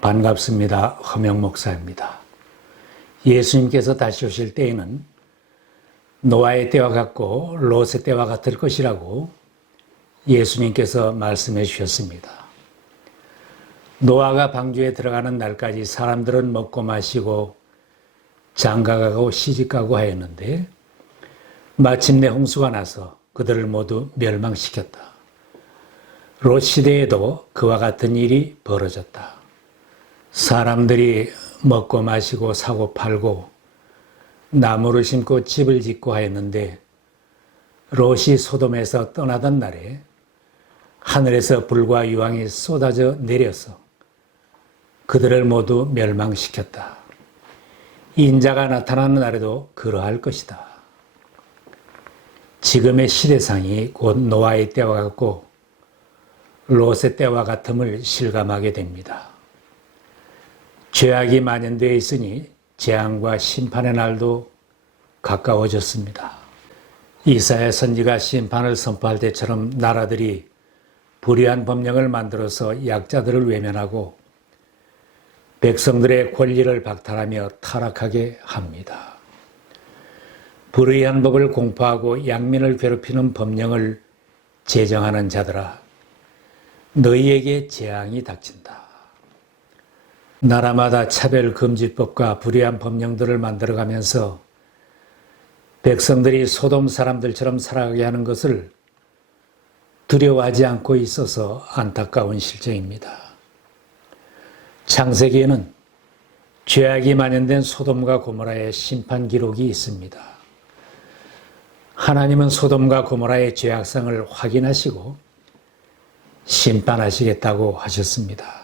반갑습니다. 허명 목사입니다. 예수님께서 다시 오실 때에는 노아의 때와 같고 롯의 때와 같을 것이라고 예수님께서 말씀해 주셨습니다. 노아가 방주에 들어가는 날까지 사람들은 먹고 마시고 장가가고 시집가고 하였는데 마침내 홍수가 나서 그들을 모두 멸망시켰다. 롯 시대에도 그와 같은 일이 벌어졌다. 사람들이 먹고 마시고 사고 팔고 나무를 심고 집을 짓고 하였는데 롯이 소돔에서 떠나던 날에 하늘에서 불과 유황이 쏟아져 내려서 그들을 모두 멸망시켰다. 인자가 나타나는 날에도 그러할 것이다. 지금의 시대상이 곧 노아의 때와 같고 롯의 때와 같음을 실감하게 됩니다. 죄악이 만연되어 있으니 재앙과 심판의 날도 가까워졌습니다. 이사야 선지가 심판을 선포할 때처럼 나라들이 불의한 법령을 만들어서 약자들을 외면하고 백성들의 권리를 박탈하며 타락하게 합니다. 불의한 법을 공포하고 양민을 괴롭히는 법령을 제정하는 자들아, 너희에게 재앙이 닥친다. 나라마다 차별금지법과 불의한 법령들을 만들어가면서 백성들이 소돔 사람들처럼 살아가게 하는 것을 두려워하지 않고 있어서 안타까운 실정입니다. 창세기에는 죄악이 만연된 소돔과 고모라의 심판 기록이 있습니다. 하나님은 소돔과 고모라의 죄악성을 확인하시고 심판하시겠다고 하셨습니다.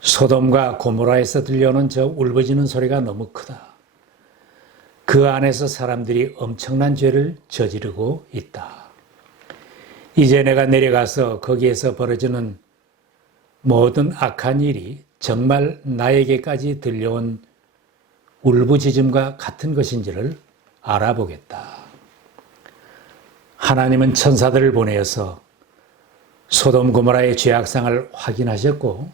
소돔과 고모라에서 들려오는 저 울부짖는 소리가 너무 크다. 그 안에서 사람들이 엄청난 죄를 저지르고 있다. 이제 내가 내려가서 거기에서 벌어지는 모든 악한 일이 정말 나에게까지 들려온 울부짖음과 같은 것인지를 알아보겠다. 하나님은 천사들을 보내어서 소돔 고모라의 죄악상을 확인하셨고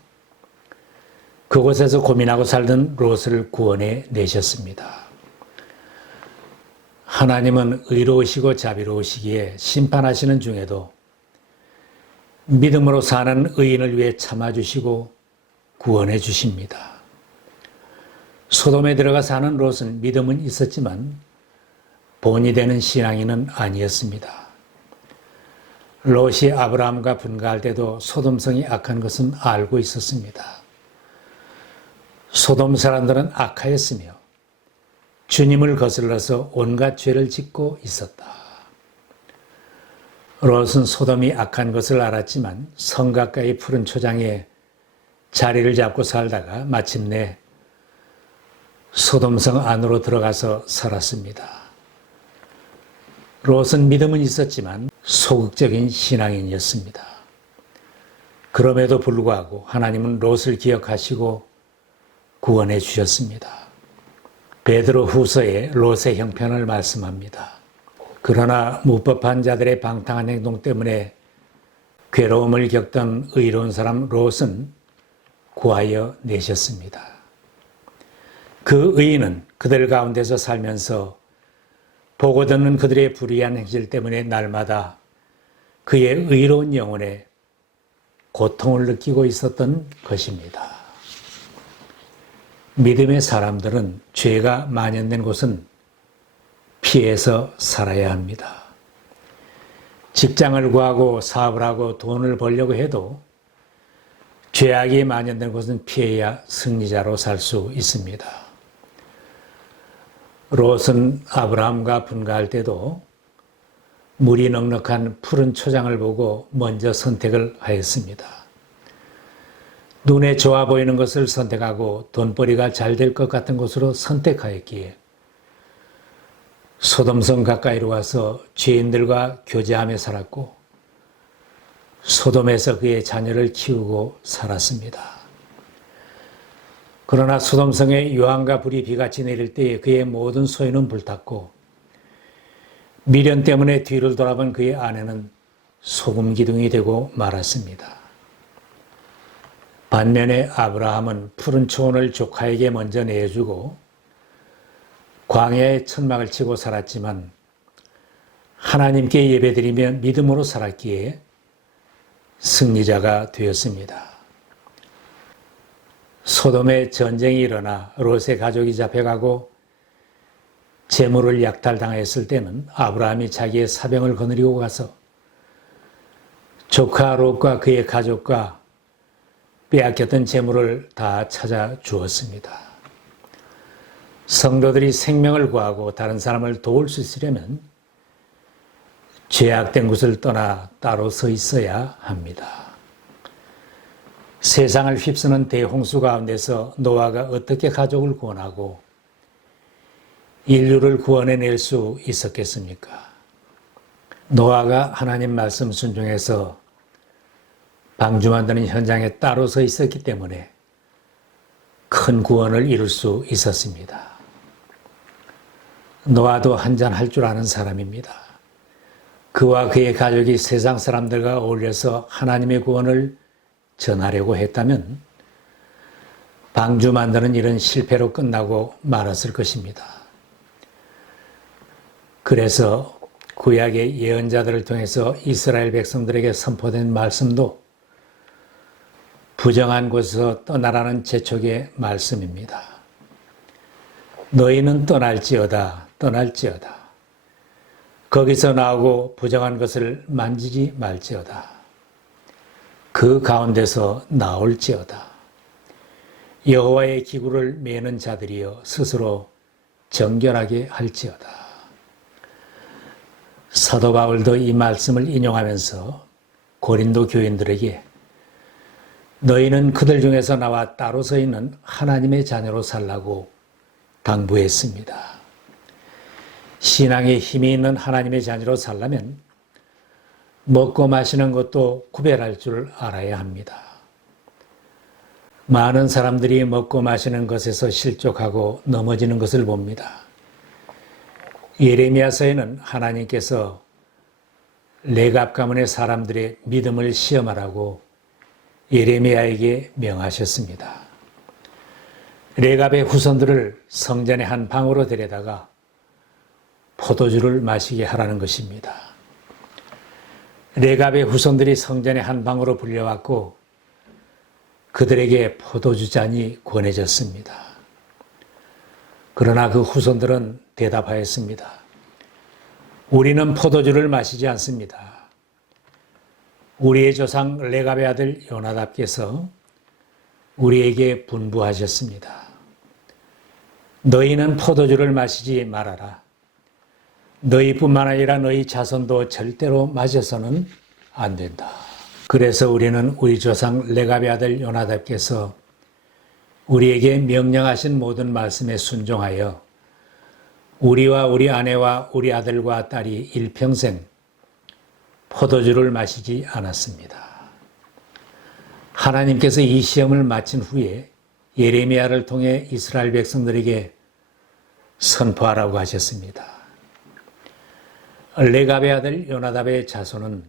그곳에서 고민하고 살던 롯을 구원해 내셨습니다. 하나님은 의로우시고 자비로우시기에 심판하시는 중에도 믿음으로 사는 의인을 위해 참아주시고 구원해 주십니다. 소돔에 들어가 사는 롯은 믿음은 있었지만 본이 되는 신앙인은 아니었습니다. 롯이 아브라함과 분가할 때도 소돔성이 악한 것은 알고 있었습니다. 소돔 사람들은 악하였으며 주님을 거슬러서 온갖 죄를 짓고 있었다. 롯은 소돔이 악한 것을 알았지만 성 가까이 푸른 초장에 자리를 잡고 살다가 마침내 소돔성 안으로 들어가서 살았습니다. 롯은 믿음은 있었지만 소극적인 신앙인이었습니다. 그럼에도 불구하고 하나님은 롯을 기억하시고 구원해 주셨습니다. 베드로 후서에 롯의 형편을 말씀합니다. 그러나 무법한 자들의 방탕한 행동 때문에 괴로움을 겪던 의로운 사람 롯은 구하여 내셨습니다. 그 의인은 그들 가운데서 살면서 보고 듣는 그들의 불의한 행실 때문에 날마다 그의 의로운 영혼에 고통을 느끼고 있었던 것입니다. 믿음의 사람들은 죄가 만연된 곳은 피해서 살아야 합니다. 직장을 구하고 사업을 하고 돈을 벌려고 해도 죄악이 만연된 곳은 피해야 승리자로 살 수 있습니다. 롯은 아브라함과 분가할 때도 물이 넉넉한 푸른 초장을 보고 먼저 선택을 하였습니다. 눈에 좋아 보이는 것을 선택하고 돈벌이가 잘 될 것 같은 곳으로 선택하였기에 소돔성 가까이로 와서 죄인들과 교제하며 살았고 소돔에서 그의 자녀를 키우고 살았습니다. 그러나 소돔성에 유황과 불이 비같이 내릴 때에 그의 모든 소유는 불탔고 미련 때문에 뒤를 돌아본 그의 아내는 소금 기둥이 되고 말았습니다. 반면에 아브라함은 푸른 초원을 조카에게 먼저 내어주고 광야의 천막을 치고 살았지만 하나님께 예배드리며 믿음으로 살았기에 승리자가 되었습니다. 소돔에 전쟁이 일어나 롯의 가족이 잡혀가고 재물을 약탈당했을 때는 아브라함이 자기의 사병을 거느리고 가서 조카 롯과 그의 가족과 빼앗겼던 재물을 다 찾아 주었습니다. 성도들이 생명을 구하고 다른 사람을 도울 수 있으려면 죄악된 곳을 떠나 따로 서 있어야 합니다. 세상을 휩쓰는 대홍수 가운데서 노아가 어떻게 가족을 구원하고 인류를 구원해낼 수 있었겠습니까? 노아가 하나님 말씀 순종해서 방주 만드는 현장에 따로 서 있었기 때문에 큰 구원을 이룰 수 있었습니다. 노아도 한잔할 줄 아는 사람입니다. 그와 그의 가족이 세상 사람들과 어울려서 하나님의 구원을 전하려고 했다면 방주 만드는 일은 실패로 끝나고 말았을 것입니다. 그래서 구약의 예언자들을 통해서 이스라엘 백성들에게 선포된 말씀도 부정한 곳에서 떠나라는 재촉의 말씀입니다. 너희는 떠날지어다. 거기서 나오고 부정한 것을 만지지 말지어다. 그 가운데서 나올지어다. 여호와의 기구를 매는 자들이여 스스로 정결하게 할지어다. 사도 바울도 이 말씀을 인용하면서 고린도 교인들에게 너희는 그들 중에서 나와 따로 서 있는 하나님의 자녀로 살라고 당부했습니다. 신앙에 힘이 있는 하나님의 자녀로 살려면 먹고 마시는 것도 구별할 줄 알아야 합니다. 많은 사람들이 먹고 마시는 것에서 실족하고 넘어지는 것을 봅니다. 예레미야서에는 하나님께서 레갑 가문의 사람들의 믿음을 시험하라고 예레미야에게 명하셨습니다. 레갑의 후손들을 성전의 한 방으로 데려다가 포도주를 마시게 하라는 것입니다. 레갑의 후손들이 성전의 한 방으로 불려왔고 그들에게 포도주 잔이 권해졌습니다. 그러나 그 후손들은 대답하였습니다. 우리는 포도주를 마시지 않습니다. 우리의 조상 레갑의 아들 요나답께서 우리에게 분부하셨습니다. 너희는 포도주를 마시지 말아라. 너희뿐만 아니라 너희 자손도 절대로 마셔서는 안 된다. 그래서 우리는 우리 조상 레갑의 아들 요나답께서 우리에게 명령하신 모든 말씀에 순종하여 우리와 우리 아내와 우리 아들과 딸이 일평생 포도주를 마시지 않았습니다. 하나님께서 이 시험을 마친 후에 예레미야를 통해 이스라엘 백성들에게 선포하라고 하셨습니다. 레갑의 아들 요나답의 자손은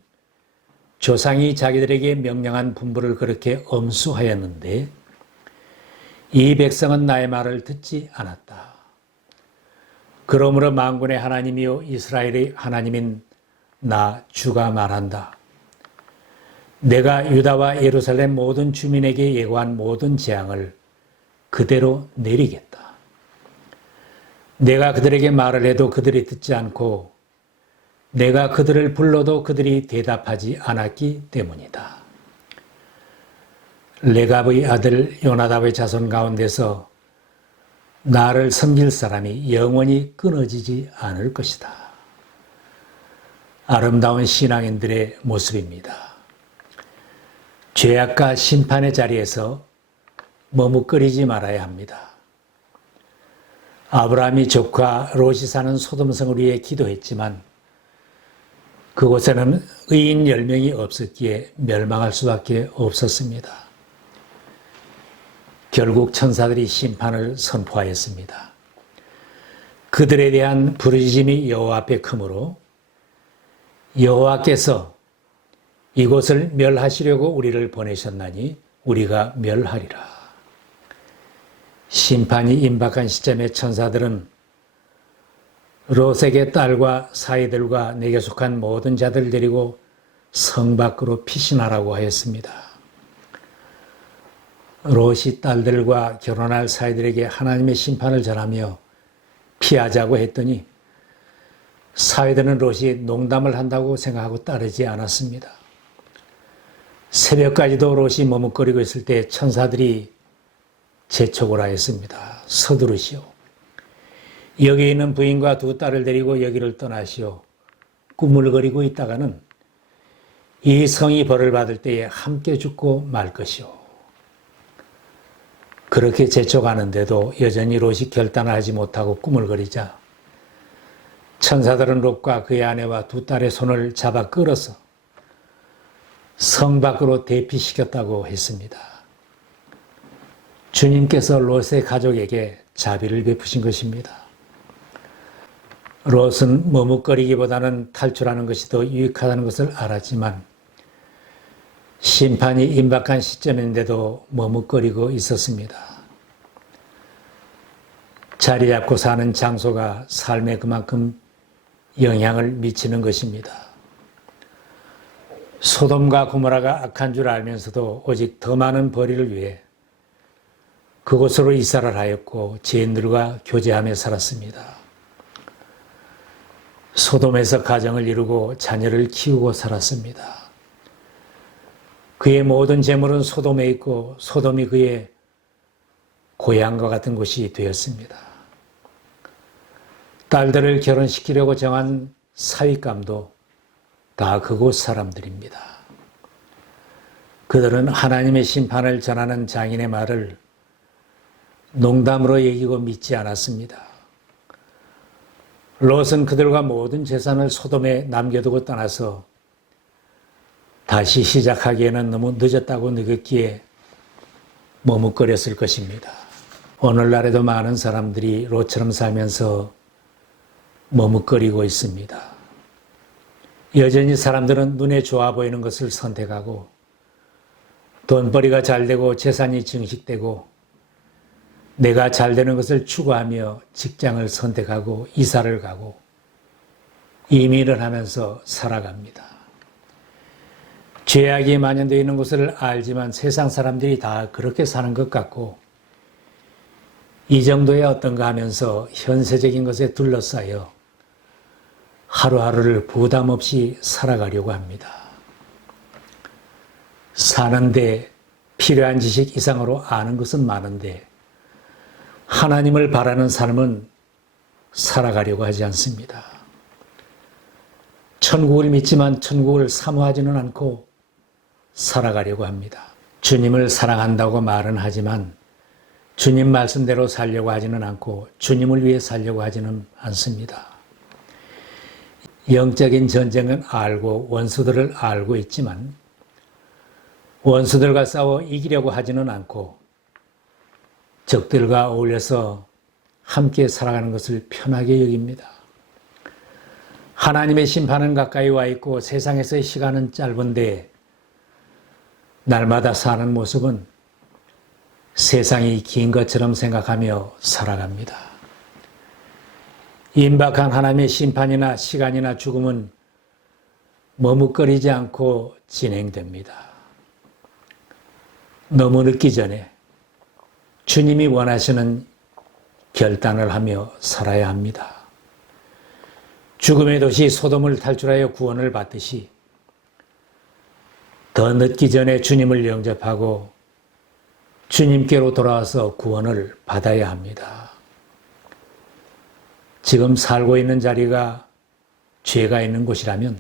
조상이 자기들에게 명령한 분부를 그렇게 엄수하였는데 이 백성은 나의 말을 듣지 않았다. 그러므로 만군의 하나님이요 이스라엘의 하나님인 나 주가 말한다. 내가 유다와 예루살렘 모든 주민에게 예고한 모든 재앙을 그대로 내리겠다. 내가 그들에게 말을 해도 그들이 듣지 않고 내가 그들을 불러도 그들이 대답하지 않았기 때문이다. 레갑의 아들 요나답의 자손 가운데서 나를 섬길 사람이 영원히 끊어지지 않을 것이다. 아름다운 신앙인들의 모습입니다. 죄악과 심판의 자리에서 머뭇거리지 말아야 합니다. 아브라함이 조카 롯이 사는 소돔성을 위해 기도했지만 그곳에는 의인 10명이 없었기에 멸망할 수밖에 없었습니다. 결국 천사들이 심판을 선포하였습니다. 그들에 대한 부르짖음이 여호와 앞에 크므로 여호와께서 이곳을 멸하시려고 우리를 보내셨나니 우리가 멸하리라. 심판이 임박한 시점에 천사들은 롯의 딸과 사이들과 내게 속한 모든 자들 데리고 성 밖으로 피신하라고 하였습니다. 롯이 딸들과 결혼할 사이들에게 하나님의 심판을 전하며 피하자고 했더니 사이들은 롯이 농담을 한다고 생각하고 따르지 않았습니다. 새벽까지도 롯이 머뭇거리고 있을 때 천사들이 재촉을 하였습니다. 서두르시오. 여기 있는 부인과 두 딸을 데리고 여기를 떠나시오. 꾸물거리고 있다가는 이 성이 벌을 받을 때에 함께 죽고 말 것이오. 그렇게 재촉하는데도 여전히 롯이 결단을 하지 못하고 꾸물거리자 천사들은 롯과 그의 아내와 두 딸의 손을 잡아 끌어서 성 밖으로 대피시켰다고 했습니다. 주님께서 롯의 가족에게 자비를 베푸신 것입니다. 롯은 머뭇거리기보다는 탈출하는 것이 더 유익하다는 것을 알았지만 심판이 임박한 시점인데도 머뭇거리고 있었습니다. 자리 잡고 사는 장소가 삶에 그만큼 영향을 미치는 것입니다. 소돔과 고모라가 악한 줄 알면서도 오직 더 많은 벌이를 위해 그곳으로 이사를 하였고 죄인들과 교제하며 살았습니다. 소돔에서 가정을 이루고 자녀를 키우고 살았습니다. 그의 모든 재물은 소돔에 있고 소돔이 그의 고향과 같은 곳이 되었습니다. 딸들을 결혼시키려고 정한 사윗감도 다 그곳 사람들입니다. 그들은 하나님의 심판을 전하는 장인의 말을 농담으로 여기고 믿지 않았습니다. 롯은 그들과 모든 재산을 소돔에 남겨두고 떠나서 다시 시작하기에는 너무 늦었다고 느꼈기에 머뭇거렸을 것입니다. 오늘날에도 많은 사람들이 롯처럼 살면서 머뭇거리고 있습니다. 여전히 사람들은 눈에 좋아 보이는 것을 선택하고 돈벌이가 잘되고 재산이 증식되고 내가 잘되는 것을 추구하며 직장을 선택하고 이사를 가고 이민을 하면서 살아갑니다. 죄악이 만연되어 있는 것을 알지만 세상 사람들이 다 그렇게 사는 것 같고 이 정도의 어떤가 하면서 현세적인 것에 둘러싸여 하루하루를 부담 없이 살아가려고 합니다. 사는데 필요한 지식 이상으로 아는 것은 많은데 하나님을 바라는 삶은 살아가려고 하지 않습니다. 천국을 믿지만 천국을 사모하지는 않고 살아가려고 합니다. 주님을 사랑한다고 말은 하지만 주님 말씀대로 살려고 하지는 않고 주님을 위해 살려고 하지는 않습니다. 영적인 전쟁은 알고 원수들을 알고 있지만 원수들과 싸워 이기려고 하지는 않고 적들과 어울려서 함께 살아가는 것을 편하게 여깁니다. 하나님의 심판은 가까이 와 있고 세상에서의 시간은 짧은데 날마다 사는 모습은 세상이 긴 것처럼 생각하며 살아갑니다. 임박한 하나님의 심판이나 시간이나 죽음은 머뭇거리지 않고 진행됩니다. 너무 늦기 전에 주님이 원하시는 결단을 하며 살아야 합니다. 죽음의 도시 소돔을 탈출하여 구원을 받듯이 더 늦기 전에 주님을 영접하고 주님께로 돌아와서 구원을 받아야 합니다. 지금 살고 있는 자리가 죄가 있는 곳이라면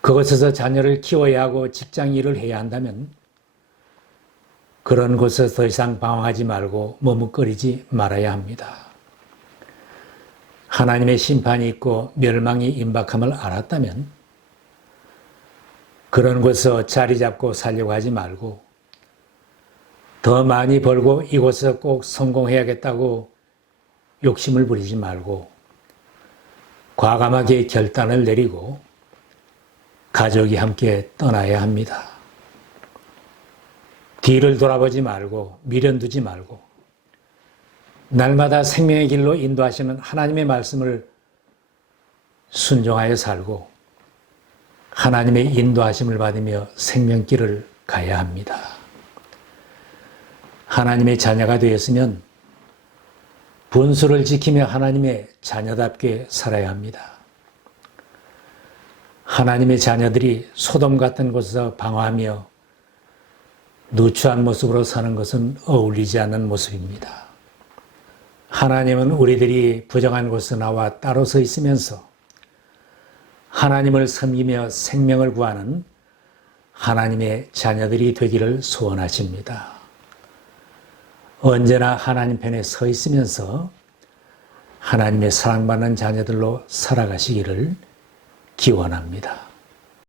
그곳에서 자녀를 키워야 하고 직장 일을 해야 한다면 그런 곳에서 더 이상 방황하지 말고 머뭇거리지 말아야 합니다. 하나님의 심판이 있고 멸망이 임박함을 알았다면 그런 곳에서 자리 잡고 살려고 하지 말고 더 많이 벌고 이곳에서 꼭 성공해야겠다고 욕심을 부리지 말고 과감하게 결단을 내리고 가족이 함께 떠나야 합니다. 뒤를 돌아보지 말고 미련 두지 말고 날마다 생명의 길로 인도하시는 하나님의 말씀을 순종하여 살고 하나님의 인도하심을 받으며 생명길을 가야 합니다. 하나님의 자녀가 되었으면 분수를 지키며 하나님의 자녀답게 살아야 합니다. 하나님의 자녀들이 소돔 같은 곳에서 방황하며 누추한 모습으로 사는 것은 어울리지 않는 모습입니다. 하나님은 우리들이 부정한 곳에 나와 따로 서 있으면서 하나님을 섬기며 생명을 구하는 하나님의 자녀들이 되기를 소원하십니다. 언제나 하나님 편에 서 있으면서 하나님의 사랑받는 자녀들로 살아가시기를 기원합니다.